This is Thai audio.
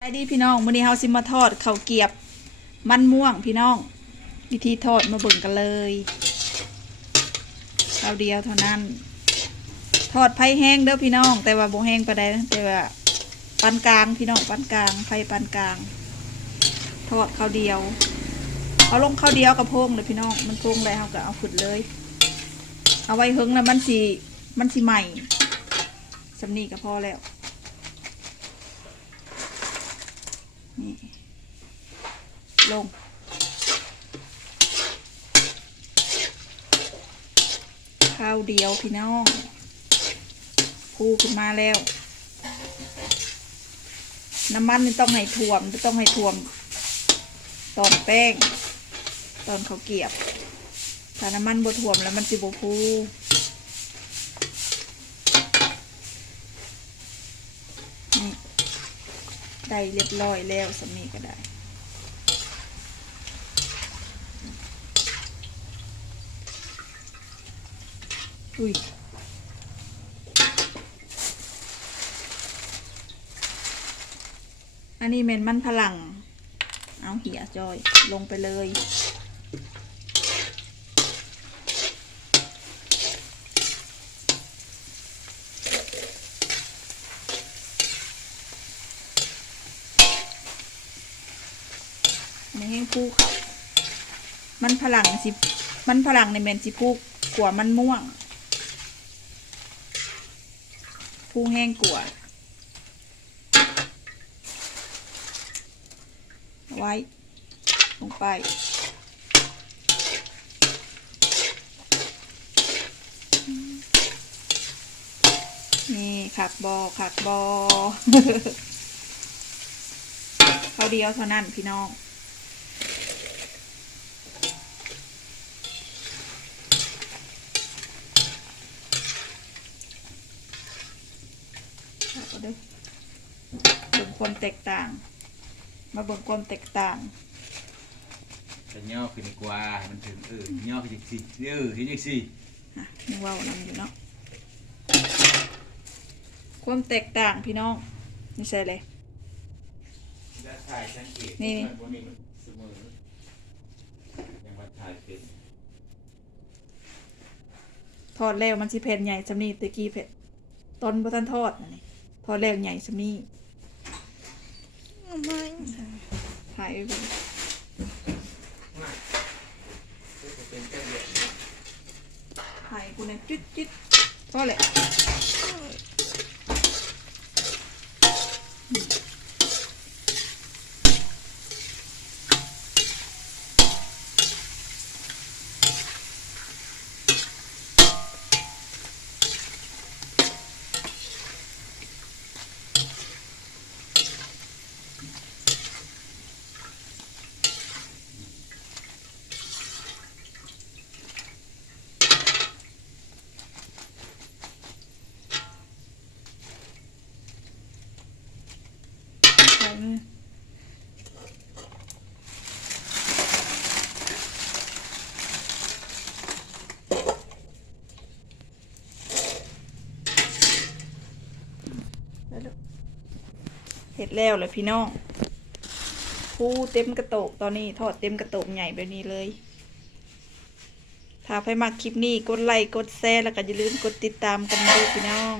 ไอ้ดีพี่น้องมื้อนี้เฮาสิมาทอดข้าวเกียบมันม่วงพี่น้อง วิธีทอดมาเบิ่งกันเลยข้าวเดียวเท่านั้น ทอดไผ่แห้งเด้อพี่น้อง แต่ว่าบ่แห้งปานใดนะแต่ว่าปานกลางพี่น้องปานกลางไผ่ปานกลาง ทอดข้าวเดียวเอาลงข้าวเดียวกับพงเลยพี่น้องมันพงได้เฮาก็เอาขึ้นเลย เอาไว้หึงแล้วมันสิมันสิใหม่สำนีก็พอแล้ว นี่ลง ข้าวเดียวพี่น้องพูขึ้นมาแล้ว น้ำมันนี่ต้องให้ท่วมต้องให้ท่วม ตอนแป้ง ตอนเขาเกียบ ถ้าน้ำมันบดท่วมแล้วมันจะบพูนี่ ได้เรียบร้อยแล้วสามีก็ได้อุ้ยอันนี้เมนมันพลัง เอาเหียจอยลงไปเลย ในแห้งพูเขามันพลังสิ มันพลังในเมนสิพูกว่ามันม่วงพูแห้งกว่าเอาไว้ลงไปนี่ขักบอขักบอเขาเดียวเท่านั้นพี่น้อง เอาก็ได้เบิ่งความแตกต่าง มาเบิ่งความแตกต่างจะย่อขึ้นดีกว่าให้มันถึงเออย่อขึ้นอีกสิเออขึ้นอีกสิอะนึกว่านำอยู่เนาะความแตกต่างพี่น้องนี่ใช่เลยได้ถ่ายสังเกตนี่ วันนี้มันเสมอยังมาถ่ายเป็นทอดแล้วมันสิเผ็ดใหญ่สำนีตะกี้เผ็ดตอนบ่ทันทอดนั่นนี่ท อดแล้วใหญ่สำนีถ่ายไว้เบิ่งเป็นแค่เดียวถ่ายกูเนี่ยจุดจุดพอแหละ ถ่ายมือแล้วลูกเห็ดแล้วเลยพี่น้องพูเต็มกระโตกตอนนี้ทอดเต็มกระโตกใหญ่แบบนี้เลยถ้าใครมาคลิปนี้กดไลค์กดแชร์แล้วก็อย่าลืมกดติดตามกันด้วยพี่น้อง